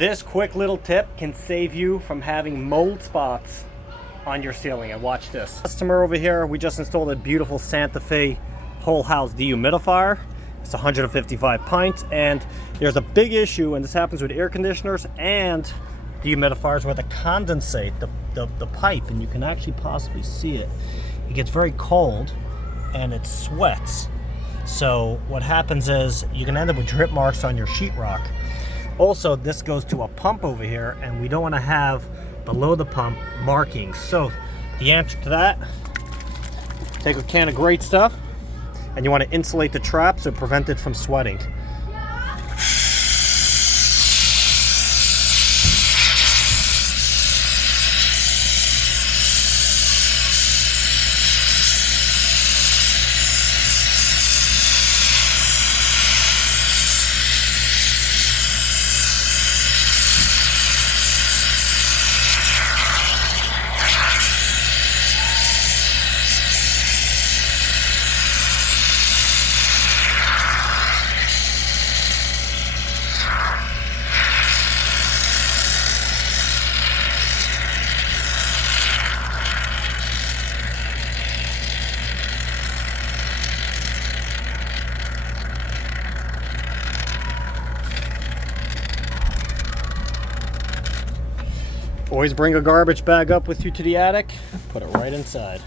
This quick little tip can save you from having mold spots on your ceiling. And watch this. Customer over here, we just installed a beautiful Santa Fe whole house dehumidifier. It's 155 pints, and there's a big issue, and this happens with air conditioners and dehumidifiers, where the condensate, the pipe, and you can actually possibly see it, it gets very cold and it sweats. So what happens is you can end up with drip marks on your sheetrock. Also, this goes to a pump over here, and we don't want to have below the pump markings. So the answer to that, take a can of great stuff, and you want to insulate the trap so prevent it from sweating. Always bring a garbage bag up with you to the attic. Put it right inside.